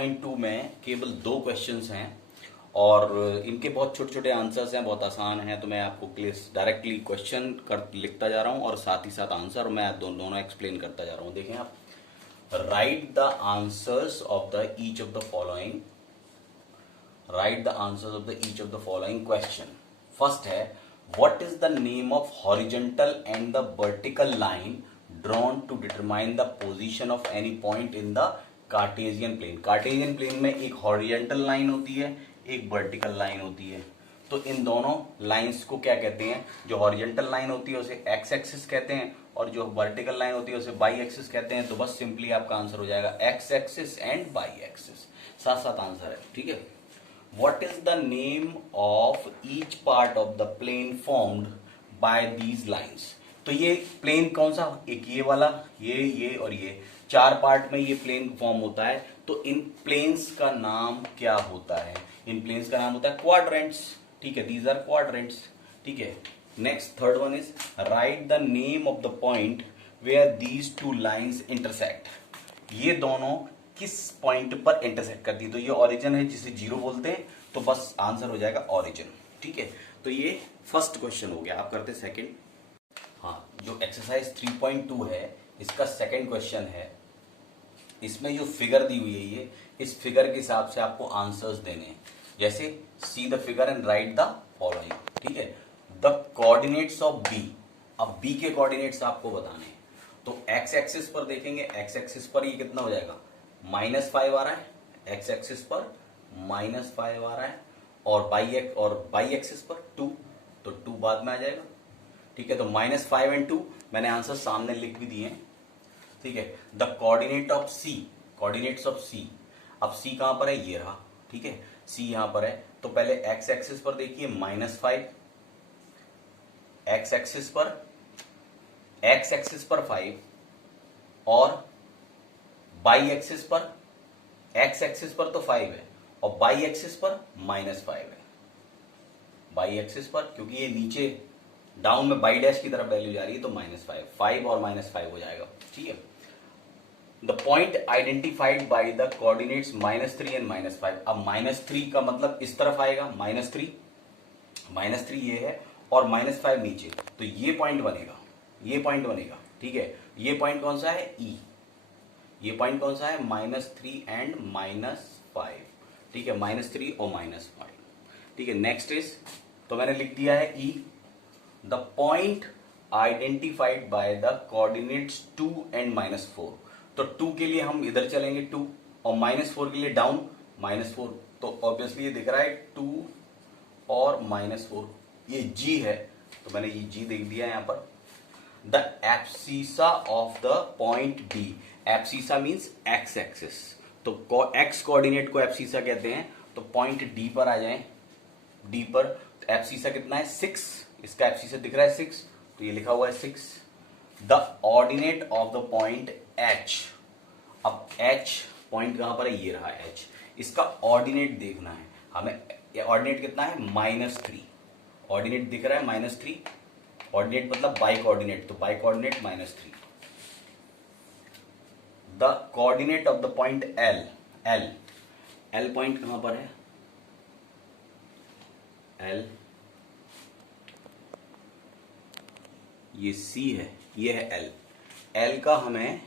3.2 में केवल 2 क्वेश्चंस हैं और इनके बहुत छोटे छोटे आंसर्स हैं, बहुत आसान हैं। तो मैं आपको डायरेक्टली क्वेश्चन लिखता जा रहा हूं और साथ ही साथ आंसर मैं दोनों एक्सप्लेन करता जा रहा हूं। देखें आप, write the answers of the each of the following, write the answers of the each of the following question. First है, what is the name of horizontal and the vertical line drawn to determine the position of any point in the Cartesian plane. Cartesian plane में एक horizontal line होती है, एक vertical line होती है। तो इन दोनों लाइंस को क्या कहते हैं? जो हॉरिजॉन्टल लाइन होती है उसे एक्स एक्सिस कहते हैं और जो वर्टिकल लाइन होती है उसे वाई एक्सिस कहते हैं। तो बस सिंपली आपका आंसर हो जाएगा X axis and Y axis, साथ साथ आंसर है। ठीक है, what is the name of each part of the plane formed by these lines. तो ये प्लेन कौन सा? एक ये वाला, ये और ये 4 पार्ट में ये प्लेन फॉर्म होता है। तो इन प्लेन्स का नाम क्या होता है? इन प्लेन्स का नाम होता है क्वाड्रेंट्स। ठीक है, दीज आर क्वाड्रेंट्स। ठीक है, next third one is write the name of the point where these two lines intersect. ये दोनों किस पॉइंट पर इंटरसेक्ट करती है? तो ये ओरिजिन है जिसे 0 बोलते हैं, तो बस आंसर हो जाएगा ओरिजिन। ठीक है, तो ये फर्स्ट क्वेश्चन हो गया। आप करते सेकंड। हाँ, जो एक्सरसाइज 3.2 है इसका सेकंड क्वेश्चन है। इसमें जो फिगर दी हुई है ये, इस फिगर के हिसाब से आपको आंसर्स देने हैं। जैसे see the figure and right the following. ठीक है, द कोऑर्डिनेट्स ऑफ बी। अब बी के कोऑर्डिनेट्स आपको बताने हैं। तो एक्स एक्सिस पर देखेंगे, एक्स एक्सिस पर ये कितना हो जाएगा? -5 आ रहा है। एक्स एक्सिस पर -5 आ रहा है और वाई एक्सिस पर 2, तो 2 बाद में आ जाएगा। ठीक है, तो -5 एंड 2 मैंने आंसर सामने लिख भी दिए हैं। ठीक है, the coordinate of C, coordinates of C. अब सी कहां पर है? ये रहा। ठीक है, सी यहां पर है। तो पहले एक्स एक्सिस पर देखिए -5, एक्स एक्सिस पर 5 और बाई एक्सिस पर, एक्स एक्सिस पर तो 5 है और बाई एक्सिस पर -5 है। बाई एक्सिस पर क्योंकि ये नीचे डाउन में बाई डैश की तरफ वैल्यू जा रही है तो -5 और -5 हो जाएगा। ठीक है, the point identified by the coordinates -3 and -5। अब -3 का मतलब इस तरफ आएगा, -3 ये है और -5 नीचे, तो ये पॉइंट बनेगा, ये पॉइंट बनेगा। ठीक है, ये पॉइंट कौन सा है? ई। ये पॉइंट कौन सा है? -3 एंड -5। ठीक है, -3 और -5। ठीक है, नेक्स्ट इज, तो मैंने लिख दिया है E, the point identified by the coordinates 2 and -4। तो 2 के लिए हम इधर चलेंगे 2 और -4 के लिए डाउन -4। तो ऑब्वियसली ये दिख रहा है 2 और -4, ये जी है तो मैंने ये जी देख दिया यहां पर। The abscissa of the point D. Abscissa means x axis, तो एक्स कोऑर्डिनेट को एब्सिसा कहते हैं। तो पॉइंट डी पर आ जाएं, डी पर एब्सिसा कितना है? 6। इसका एब्सिसा दिख रहा है 6, तो ये लिखा हुआ है 6। The ordinate of the point H. अब एच पॉइंट कहां पर है? ये रहा एच। इसका ऑर्डिनेट देखना है हमें। ऑर्डिनेट कितना है? -3। ऑर्डिनेट दिख रहा है -3। ऑर्डिनेट मतलब बाई कोऑर्डिनेट, तो by coordinate -3। The coordinate of the point L. L point कहां पर है? एल, ये सी है, ये है एल। एल का हमें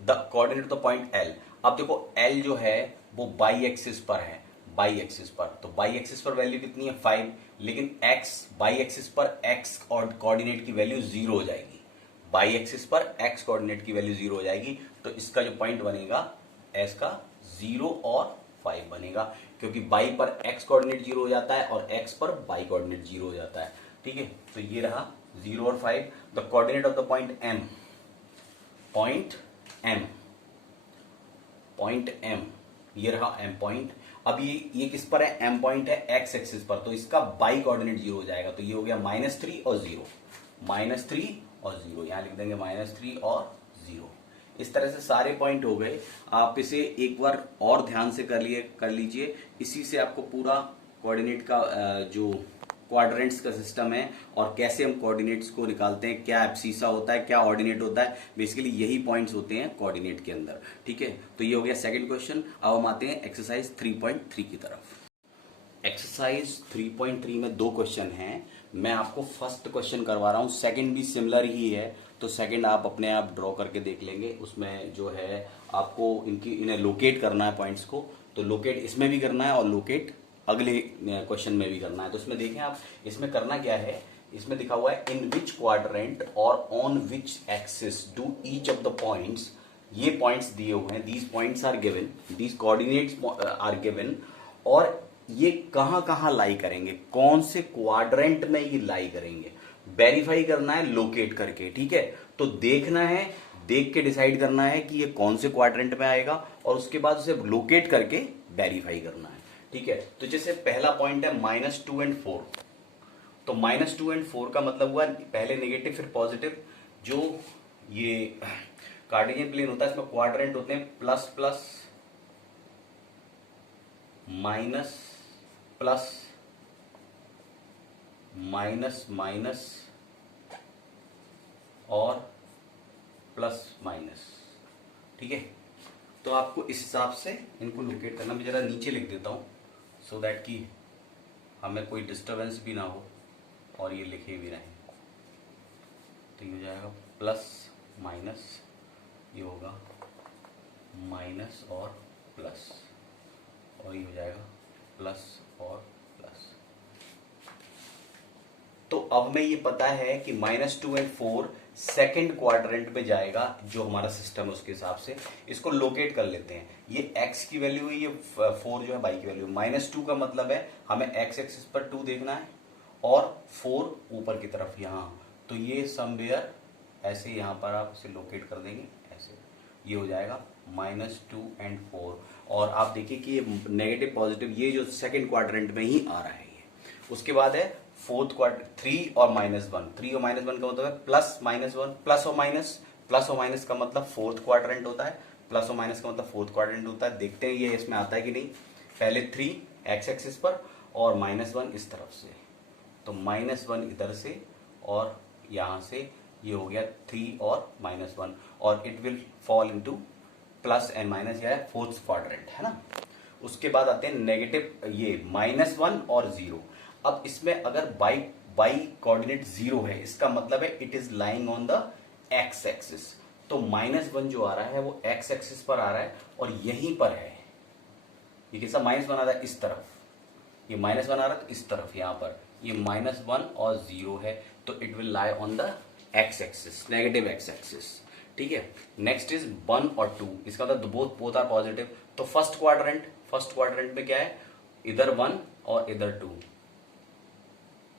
the coordinate of the point L. अब देखो एल जो है वो बाई एक्सिस पर है, बाई एक्सिस पर, तो बाई एक्सिस पर वैल्यू कितनी है? 5। लेकिन एक्स बाई एक्सिस पर एक्स और कोऑर्डिनेट की वैल्यू 0 हो जाएगी। बाई एक्सिस पर एक्स कोऑर्डिनेट की वैल्यू 0 हो जाएगी, तो इसका जो पॉइंट बनेगा एस का 0 और 5 बनेगा, क्योंकि बाई पर एक्स कोऑर्डिनेट 0 हो जाता है और एक्स पर बाई कोऑर्डिनेट 0 हो जाता है। ठीक है, तो ये रहा 0 और 5। The coordinate of the point M, point M, ये रहा एम पॉइंट। अब ये किस पर है? एम पॉइंट है एक्स एक्सिस पर, तो इसका बाई कोऑर्डिनेट 0 हो जाएगा। तो ये हो गया -3 और 0, -3 और 0, यहां लिख देंगे -3 और 0। इस तरह से सारे पॉइंट हो गए। आप इसे एक बार और ध्यान से कर लीजिए, इसी से आपको पूरा कोऑर्डिनेट का जो क्वाड्रेंट्स का सिस्टम है और कैसे हम कोऑर्डिनेट्स को निकालते हैं, क्या एब्सीसा होता है, क्या ऑर्डिनेट होता है, बेसिकली यही पॉइंट्स होते हैं कोऑर्डिनेट के अंदर। ठीक है, तो ये हो गया सेकंड क्वेश्चन। अब हम आते हैं एक्सरसाइज 3.3 की तरफ। एक्सरसाइज 3.3 में दो क्वेश्चन हैं। मैं आपको फर्स्ट क्वेश्चन करवा रहा हूँ, सेकंड भी सिमिलर ही है, तो सेकंड आप अपने आप ड्रॉ करके देख लेंगे। उसमें जो है आपको इन्हें लोकेट करना है पॉइंट्स को, तो लोकेट इसमें भी करना है और लोकेट अगले क्वेश्चन में भी करना है। तो इसमें देखें आप, इसमें करना क्या है, इसमें लिखा हुआ है इन विच क्वाड्रेंट और on which axis do each of the points. ये पॉइंट्स दिए हुए हैं, these points are given, these coordinates are given, और ये कहां कहां लाई करेंगे, कौन से क्वाड्रेंट में ये लाई करेंगे, वेरीफाई करना है लोकेट करके। ठीक है, तो देखना है, देख के डिसाइड करना है कि ये कौन से क्वाड्रेंट में आएगा, और उसके बाद उसे लोकेट करके वेरीफाई करना है। ठीक है, तो जैसे पहला पॉइंट है -2 और 4, तो -2 और 4 का मतलब हुआ पहले नेगेटिव फिर पॉजिटिव। जो ये कार्टेशियन प्लेन होता है इसमें क्वाड्रेंट होते हैं plus plus, minus plus, minus minus और प्लस माइनस। ठीक है, तो आपको इस हिसाब से इनको लोकेट करना। मैं जरा नीचे लिख देता हूं सो दैट कि हमें कोई डिस्टरबेंस भी ना हो और ये लिखे भी रहें। तो ये हो जाएगा प्लस माइनस, ये होगा माइनस और प्लस, और ये हो जाएगा प्लस और प्लस। तो अब हमें ये पता है कि -2 और 4 सेकंड क्वाड्रेंट में जाएगा, जो हमारा सिस्टम है उसके हिसाब से इसको लोकेट कर लेते हैं। ये x की वैल्यू है, ये 4 जो है y की वैल्यू। -2 का मतलब है हमें x एक्सिस पर 2 देखना है और 4 ऊपर की तरफ यहाँ, तो ये समवेयर ऐसे यहाँ पर आप इसे लोकेट कर देंगे ऐसे, ये हो जाएगा -2 और 4। और आप देखिए कि ये नेगेटिव पॉजिटिव ये जो सेकंड क्वाड्रेंट में ही आ रहा है ये। उसके बाद है फोर्थ क्वाड्रेंट 3 और -1, 3 और -1 का मतलब है प्लस -1, प्लस और माइनस का मतलब फोर्थ क्वाड्रेंट होता है, प्लस और माइनस का मतलब फोर्थ क्वाड्रेंट होता है। देखते हैं ये इसमें आता है कि नहीं। पहले 3 एक्स एक्सिस पर और -1 इस तरफ से, तो -1 इधर से और यहां से, ये हो गया 3 और -1, और it will fall into plus and minus, यह फोर्थ क्वाड्रेंट है ना। उसके बाद आते हैं नेगेटिव, ये -1 और 0। अब इसमें अगर बाई कोऑर्डिनेट 0 है, इसका मतलब है it is lying on the x axis. तो -1 जो आ रहा है वो एक्स एक्सिस पर आ रहा है और यहीं पर है। ये कैसा -1 आ रहा है इस तरफ, ये -1 आ रहा है इस तरफ, यहां पर ये -1 और 0 है, तो it will lie on the x axis, negative x axis. ठीक है, नेक्स्ट इज 1 और 2, इसका मतलब बोथ आर पॉजिटिव। तो फर्स्ट क्वाड्रेंट में क्या है, इधर 1 और इधर 2,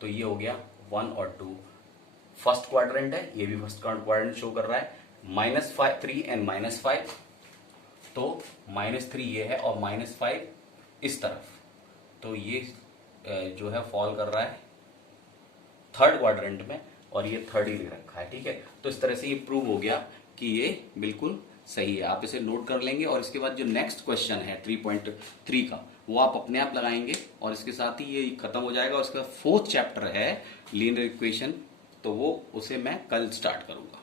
तो ये हो गया 1 और 2 फर्स्ट क्वाड्रेंट है, ये भी फर्स्ट क्वाड्रेंट शो कर रहा है। -3 एंड -5, तो -3 ये है और -5 इस तरफ, तो ये जो है फॉल कर रहा है थर्ड क्वाड्रेंट में, और ये थर्ड ही रखा है। ठीक है, तो इस तरह से ये प्रूव हो गया कि ये बिल्कुल सही है। आप इसे नोट कर लेंगे, और इसके बाद जो नेक्स्ट क्वेश्चन है 3.3 का, वो आप अपने आप लगाएंगे और इसके साथ ही ये खत्म हो जाएगा। उसका 4th चैप्टर है लीनियर इक्वेशन, तो वो उसे मैं कल स्टार्ट करूंगा।